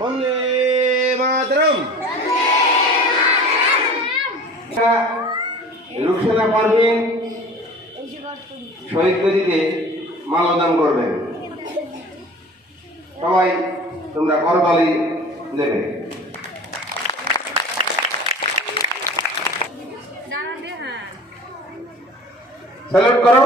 বন্দে মাতরম। রুকসানা পারভিন শহীদ বেদিতে মাল্যদান করবেন সবাই তোমরা করতালি দেবে। স্যালুট করো।